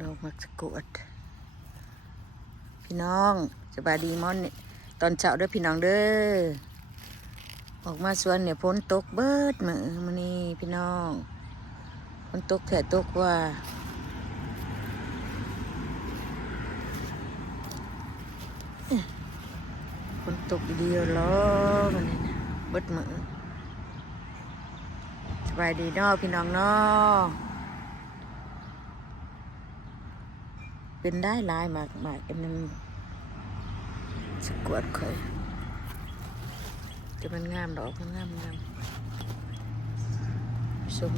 ดอกมักสะกดพี่น้องสบายดีมอนนี่ตอนเช้าเด้อพี่น้องเด้อออกมาสวนเนี่ยฝนตกเบิดมื้อนี้พี่น้องฝนตกแท้ตกว่าฝนตกดีๆล้อมันนี่นะเบิดมื้อสบายดีเนาะพี่น้องเนาะเป็นได้หลายมากๆกันมันสะกดค่อยจะมันงามดอกมันงามชม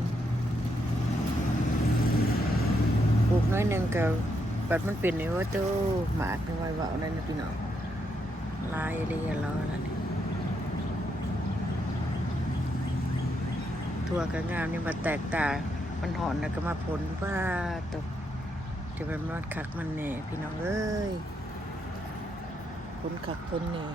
ปลูกน้อยหนึ่งกับบัดมันเป็นในว่าเจ้าหมากในวัยเบานั่นนะพี่น้องลายดีเราแล้วนี่ทั่วก็งามนี่มาแตกตามันหอนแล้วก็มาผลว่าตกจะเป็นมันคักมันแหน่พี่น้องเอ้ยผลคักผลแหน่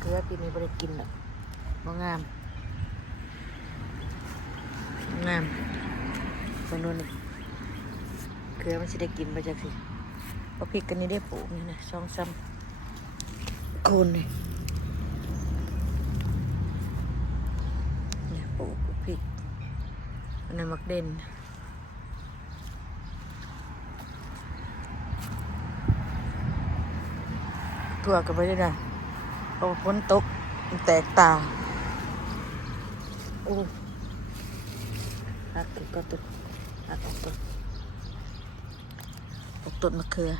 เกลือปีนี้ไม่ได้กินหรอกบ่งามตรงนู้นนี่เกลือมันจะได้กินไปจากสิเพราะพริกกันนี่ได้ปลูกนี่นะช่องซ้ำโคนนี่เนี่ยปลูกพริกอันนั้นมักเด่นถั่วกันไปด้วยนะพอฝนตกแตกตาโอ้หักก็ตุกหักออกต้นมะเขือ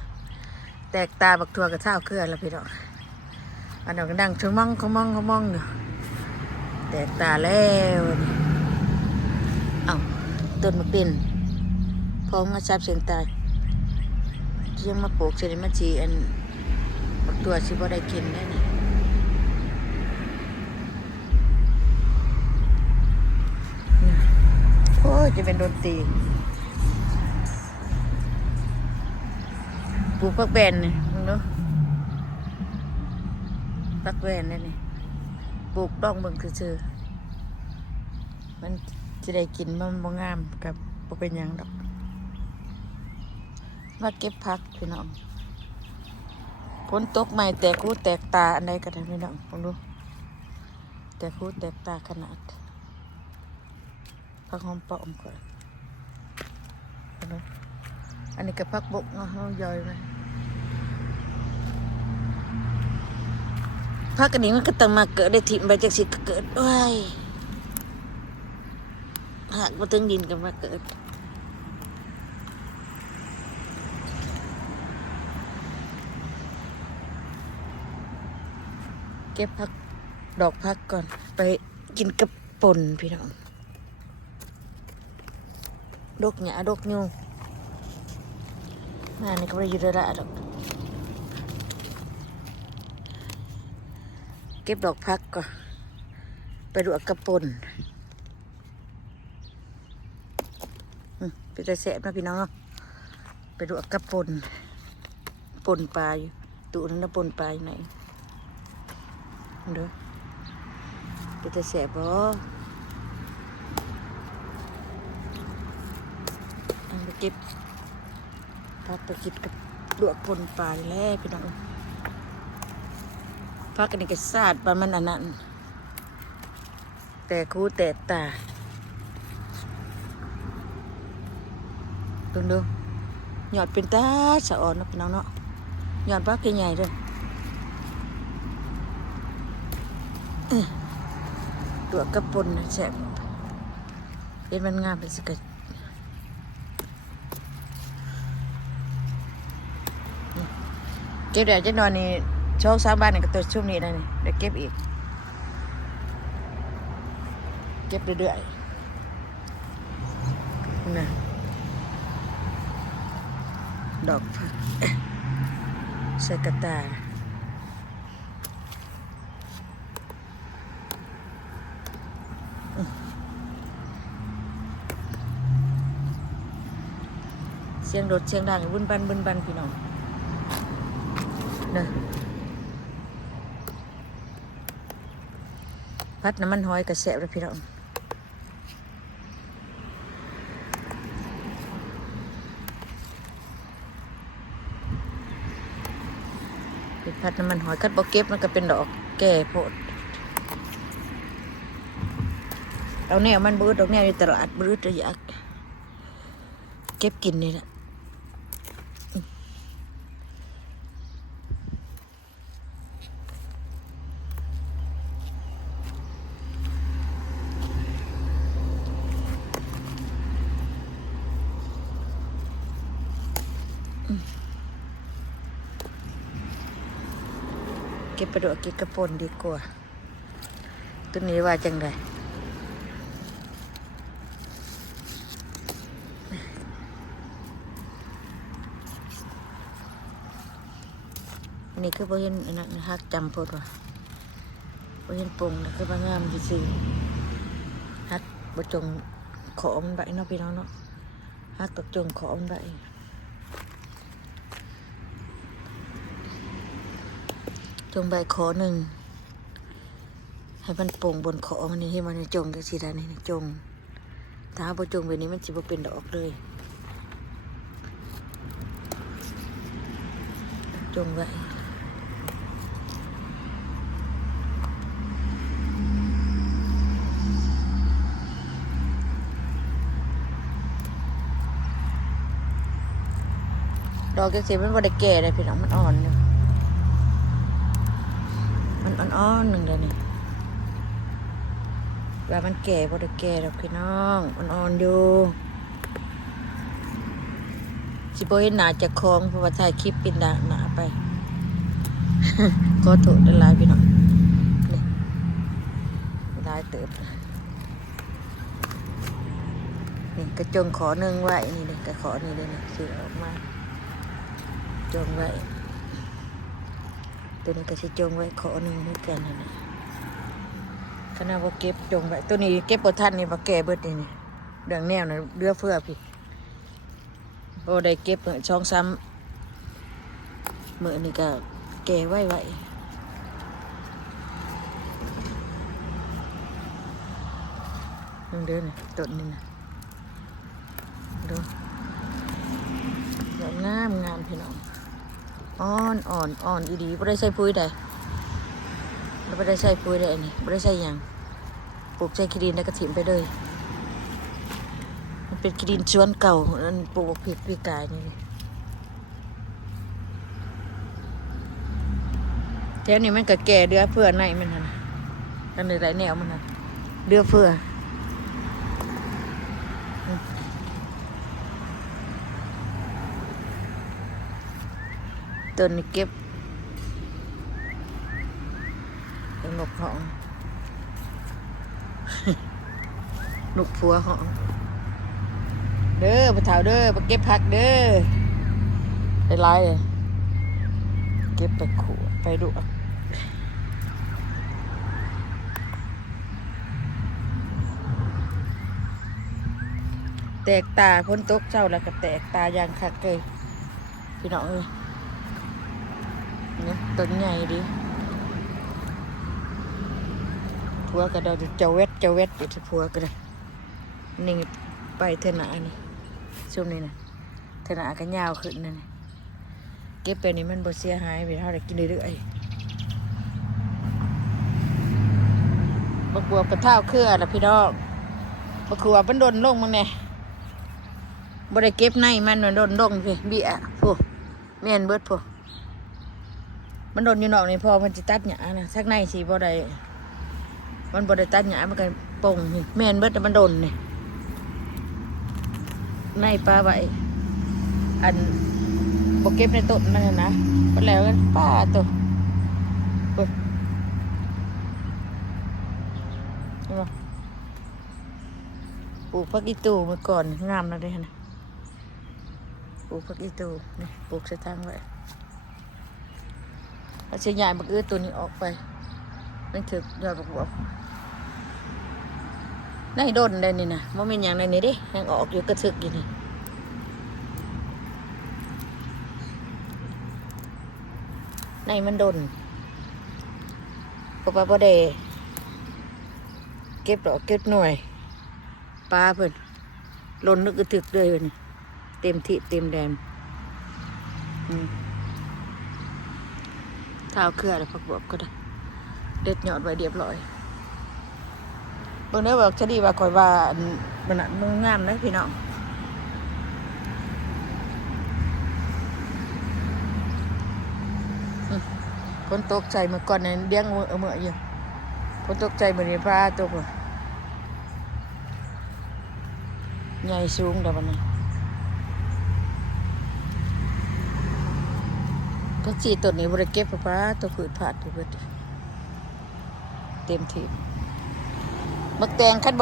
แตกตาบักถั่วกับเท้าเขือแล้วพี่น้องอันนั้นก็ดังชมองเขามองเนาะแตกตาแล้วเอ้าต้นมะเป็นพอมาซับเสียงตายยังมาปลูกเสร็จมาจีอันบักถั่วสิบ่ได้กินได้นี่โอ้จะเป็นดนตรีปลูกผักแบนนี่มึงเนาะผักแบนนี่ปลูกดอกเบิ่งคือมันจะได้กินมันบ่งามกับบ่เป็นหยังดอกมาเก็บผักพี่น้องฝนตกใหม่แตกหูแตกตาอันใดก็ได้พี่น้องมึงดูแตกหูแตกตาขนาดผักหอมปอมก่อนอันนี้กับผักบกเนาะย่อยไหมผักอันนี้มันก็ต้องมาเกิดได้ถิ่มไปจากสิเกิดด้วยหากมาถึงดินก็มาเกิดเก็บผักดอกผักก่อนไปกินกับป่นพี่น้องดกหญ้าดกยูมานี่ก็ไม่ได้อยู่ระดับดอกเก็บดอกพักก่อนไปดูกระป่นไปจะแสบนะพี่น้องเนาะไปดูกระป่นปลาอยู่ตู้นั้นนะป่นปลาอยู่ไหนเด้อไปจะแสบบ่ไปเก็บพักไปกินกับลวกป่นปลาแล้วพี่น้องพักกันนี่ก็สาดปลามันอันนั้นแต่คูแต่ตาดูหยอดเป็นตาสะอ่อนนะพี่น้องเนาะหยอดพักใหญ่ๆเลยลวกกับป่นแซ่บเป็นมันงามเป็นสกัดเก็บเดี๋ยวจะนอนนี่โชค3 บ้านนี่ก็ตัวช่วงนี้ได้นี่เดี๋ยวเก็บอีกเก็บเรื่อยๆนะดอกผักใส่กระตาเสียงรถเสียงดังบุญบันพี่น้องนะ พัดน้ำมันหอยกระแสบเลยพี่น้องเป็นพัดน้ำมันหอยคัดบ่เก็บมันก็เป็นดอกแก่โพดเอาแนวมันบื้อดอกแนวอยู่ตลาดบื้อจะอยากเก็บกินนี่แหละเก็บไปดอกเก็บกระปนดีกว่าตัวนี้ว่าจังไดอันนี้คือบ่เห็นอันนั้นฮักจำโพดว่าบ่เห็นปงนะคือบ่งามซื่อฮักบ่จงขอมันใบเนาะพี่น้องเนาะฮักตกจงขอมันใบจงใบขอหนึ่งให้มันโป่งบนขอมันนี่ให้มันจงกับสีดานี่จงถ้าบ่จงแบบนี้มันจะบ่เป็นดอกเลยจงไว้ดอกเสียมันบ่ได้แก่เลยพี่น้องมันอ่อนอยู่มันอ่อนๆหนึ่งเดี๋ยวนี้ว่ามันแก่บ่ได้แก่ดอกพี่น้องมันอ่อนอยู่สิบ่เห็นหน้าเจ้าของเพราะว่าถ่ายคลิปปินหน้าไป ก็โทษหลายพี่น้องนี่หลายเติบนี่กระจงขอหนึ่งไว้นี่เลยกระขอนี่เลยนี่สิออกมาจงไว้ตัวนี้ก็สิจงไว้ขอหนึ่งเหมือนกันนะขณะว่าเก็บจงไว้ตัวนี้เก็บบ่ทันนี่บ่แก่เบิดนี่เรื่องแนวน่ะเรือเฟือพี่บ่ได้เก็บช่องซ้ำมื้อนี้ก็แก่ไว้เดินต้นนี่นะดูงามพี่น้องอ่อนอีดีไม่ได้ใส่ปุ๋ยใดไม่ได้ใส่ปุ๋ยใดนี่ไม่ได้ใส่หยังปลูกใส่ขี้ดินแล้วก็ถิ่มไปเลยมันเป็นขี้ดินชวนเก่านั่นปลูกพริกปีกายนี่แถวนี้มันก็แก่เดือเพื่อในมันนะกันเลยหลายแนวมันนะเดือเพื่อต้นนี้เก็บนกของนกผัวของเด้อไปเถาเด้อไปเก็บผักเด้อได้ไรเก็บไปขู่ไปดูแตกตาพ้นตกเจ้าแล้วก็แตกตาอย่างคักเลยพี่น้องเอ้ยเนี่ยต้นใหญ่ดิผัวก็เดาเจ้าเวทอยู่ที่ผัวก็ได้นี่ไปเทนานี่ช่วงนี้นะเทนาก็ยาวขึ้นนั่นเก็บไปนี่มันบ่เสียหายไปเท่าไรกินเรื่อยๆบักบัวกระเท้าเครือละพี่น้องบักขัวมันโดนลงมั้งเนี่ยบ่ได้เก็บในมันโดนลงสิเบี้ยพวกแม่นเบิดพวกมันโดนอยู่นอกนี่พอมันจะตัดหญ้านะสักในสิบ่ได้มันบ่ได้ตัดหญ้ามันก็ป่งนี่แม่นเบิดแต่มันโดนนี่ในปลาไว้อันบ่เก็บในต้นมันนะก็แล้วกันป้าตัวเฮ้ยเห็นบ่ปลูกผักอีตูเมื่อก่อนงามนะเด้นะปลูกผักอีตูนี่ปลูกใส่ทางไว้เอาเสียใหญ่บักตัวนี้ออกไปมันถึกยอดบักบวบได้โดนได้นี่นะมันเป็นอย่างไรนี่ดิยังออกอยู่กระถึกอยู่นี่ในมันโดนเพราะว่าบ่ได้ เก็บดอกเก็บหน่วยปลาเพิ่นหล่นนึกกระถึกเลยเพิ่นเต็มที่เต็มแดนเท้าเครือแล้วผักบวบก็ได้เด็ดยอดไว้เรียบร้อยเบิ่งเด้อบอกจะดีว่าคอยว่ามันน่ะมันงามเลยพี่น้องคนตกใจเมื่อก่อนเนี่ยเลี้ยงเมื่ออยู่คนตกใจเหมือนปลาตกเลยใหญ่สูงแต่วันนี้ก็จีตัวนี้บริเก็บปลาตัวผืดผาดอยู่เบิดเต็มทีบักแตงขั้น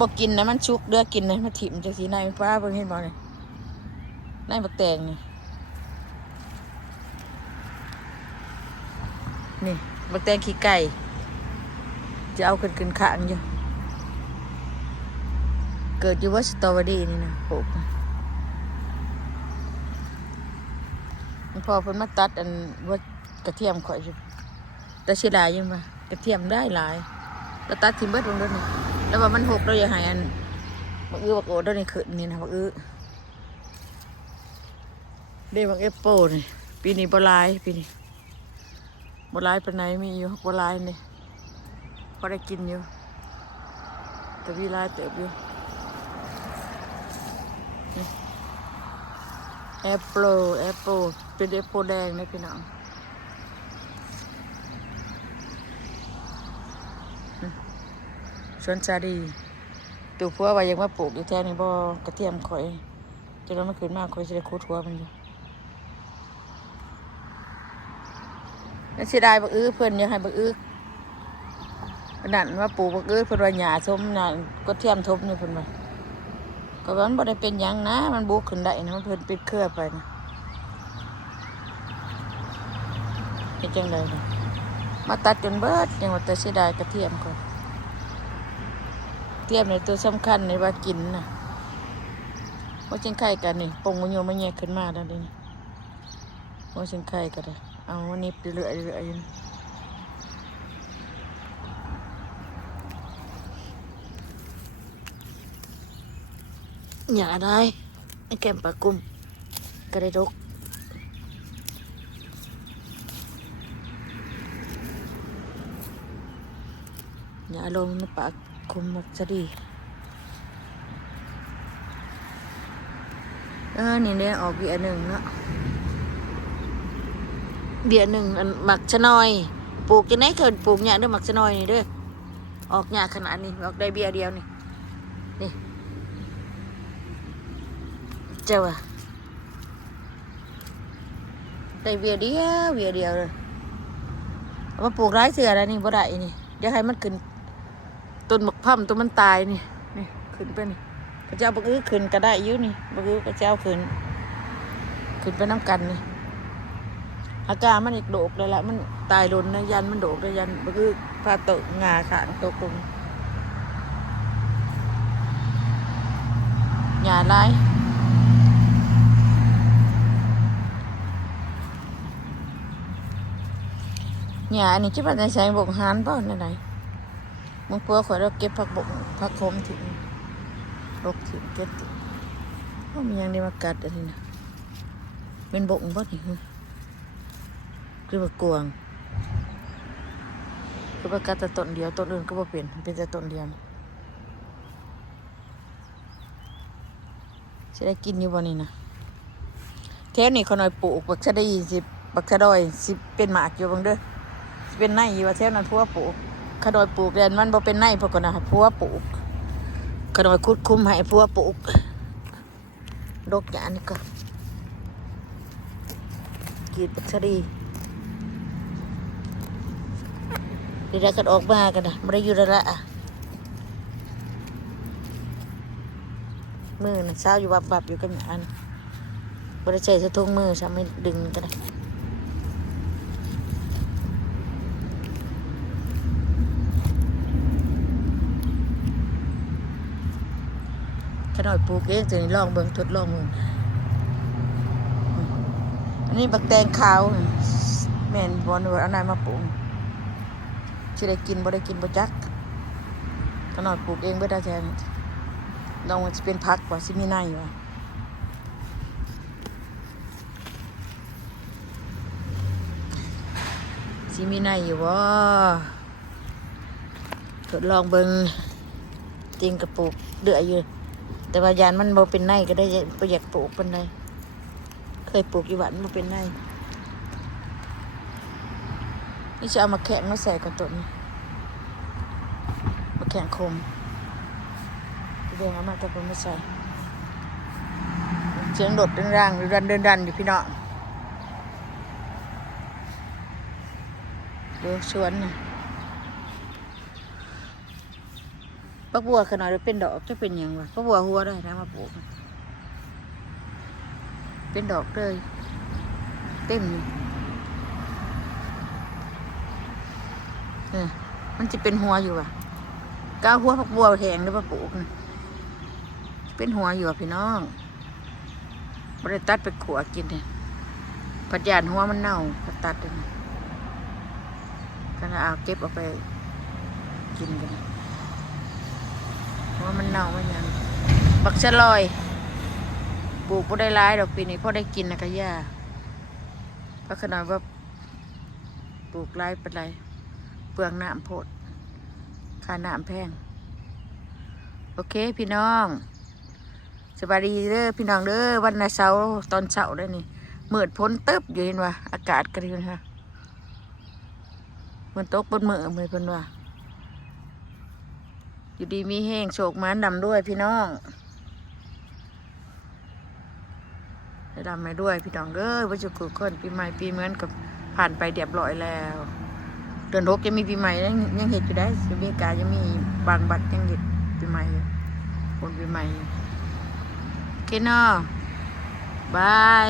บอกกินนะมันชุกเดือกินนะมันถิ่มจากสีในปลาเพิ่งเห็นบ่เนี่ยในบักแตงนี่บักแตงขี้ไก่จะเอาขึ้นข้างอยู่เกิดอยู่ว่าสตรอเบอรี่นี่นะปลูกพอเพิ่นมาตัดอันว่ากระเทียมข่อยอยู่แต่เสียดายยังว่ากระเทียมได้หลายแล้วตัดทิ้งเบิดลงด้วยนี่แล้วว่ามันหกเราอย่าหายอันบักบักโอด้วยนี่ขึ้นนี่นะบักเด้บักแอปเปิ้ลนี่ปีนี้บ่หลายปีนี้บ่หลายปานไหนมีอยู่บ่หลายนี่พอได้กินอยู่แต่มีหลายเติบอยู่แอปเปิ้ลเป็นแอปเปิ้ลแดงนะพี่น้องสวนสาดีตัวพัวว่ายังมาปลูกอยู่แท้นี่บ่กระเทียมข่อยจะแล้วมันขึ้นมากข่อยจะได้คูดหัวมันอยู่แล้วเสียดายบักเพื่อนอยากให้บักนั่นว่าปลูกบักเพื่อนว่าหญ้าส้มน่ะกระเทียมทบนี่เพื่อนว่าก็มันบ่ได้เป็นหยังนะมันบุกขึ้นได้นะมันเพิ่นปิดเครือไปนะเฮ็ดจังได๋นะมาตัดจนเบิดยังว่าแต่เสียดายกระเทียมก่อนเทียมในตัวสำคัญในว่ากินน่ะว่าจังไข่กันนี่ปงมันโยมมันแยกขึ้นมาแล้วนี่ว่าจังไข่ก็ได้เอาวันนี้เรื่อยๆอย่าได้ไอ้แก้มปลากุ้มกระไดดกอย่าลงในปากกุ้มมักจะดีนี่เนี่ยออกเบียร์หนึ่งเนาะเบียร์หนึ่งอันหมักชะนอยปลูกจะไหนเคยปลูกเนี่ยด้วยหมักชะนอยนี่เด้อออกเนี่ยขนาดนี้ออกได้เบียร์เดียวนี่เจ้าอะได้เบียร์เดียวเลยเอามาปลูกไร้เสืออะไรนี่บ่ได้นี่เดี๋ยวให้มันขึ้นต้นหมกพั่มต้นมันตายนี่ขึ้นไปนี่พระเจ้าบักขึ้นก็ได้ยุ่นี่บักพระเจ้าขึ้นไปน้ำกันนี่อากาศมันอีกโดกเลยละมันตายลนนะยันมันโดกเลยยันบักพาตกงาขางตกลงหญ้าลายหญ้านี่จะเป็นใช้บกหานเปล่าไหนมึงพัวข่อยเราเก็บผักบกผักขมถิ่นบกถิ่นเก็บถิ่นก็มียังได้มากัดอะไรนะเป็นบกบ่นี่คือบักกวงคือบักกัดแต่ต้นเดียวต้นอื่นก็บ่เป็นแต่ต้นเดียวจะได้กินอยู่บ่นี่นะแค่นี้เขาหน่อยปลูกบักชะได้บักชะดอยสิเป็นหมากอยู่บังเด้อสิเป็นไนอยู่ว่าแถวนั้นพัวปลูกขดอยปลูกเรียนมันบ่เป็นไนพวกกันนะพัวปลูกขดอยคุดคุ้มให้พัวปลูกดกอย่างนี้ก็กีดบักชะดีเดี๋ยวกันออกมากันนะไม่ได้อยู่แล้วละมือน่ะเช้าอยู่บับอยู่กันอันบริเฉยสะทุ่งมือฉันไม่ดึงกันเลยขนาดปลูกเองจะลองเบิ่งทดลองมืออันนี้บักแตงขาวแม่นบอลเอาไหนมาปลูกจะได้กินบ่ได้กินบ่จัก ขนาดปลูกเองเบิดได้แทนลองมันจะเป็นพักกว่าซิมีในวะซิมีในอยู่วะทดลองเบิ่งจริงกับปลูกเดืออยู่แต่ว่ายานมันบ่เป็นในก็ได้บ่อยากปลูกเป็นในเคยปลูกอยู่บ้านมันบ่เป็นในนี่จะเอามาแข่งมาใส่กับต้นมาแข่งคมเรื่องเอามาแต่ผมไม่ใส่เสียงโดดเดินร่างเดินดันอยู่พี่น้องดูสวนน่ะปักบัวขนาดเป็นดอกจะเป็นยังวะปักบัวหัวได้นะมาปลูกเป็นดอกเลยเต็มนี่มันจะเป็นหัวอยู่อ่ะก้าวหัวปักบัวแทงหรือว่าปลูกเป็นหัวอยู่อ่ะพี่น้องบริตัดไปขวกินเนี่ยผัดยานหัวมันเน่าผัดตัดเลยก็เอาเก็บเอาไปกินกันหัวมันเน่าไม่ยังบักชะลอยปลูกก็ได้ร้ายดอกปีนี้พอได้กินนะกะย่าเพราะขนาดว่าปลูกร้ายเป็นไรเปลืองน้ำโพดค่าน้ำแพงโอเคพี่น้องสบายดีเด้อพี่น้องเด้อวันเสาร์ตอนเช้าได้นี่มืดพ้นตึ๊บอยู่เห็นว่าอากาศกระดิ่งค่ะมันตกบนมือเพิ่นว่าอยู่ดีมีแห้งโฉกมันดำด้วยพี่น้องให้ดำมาด้วยพี่น้องเด้อว่าจะเกิดขึ้นปีใหม่ปีเหมือนกับผ่านไปเรียบร้อยแล้วเดือน6ยังมีปีใหม่ยังเห็นอยู่ได้อเมริกายังมีบางบัตรยังเห็นปีใหม่คนปีใหม่โอเคเนาะบาย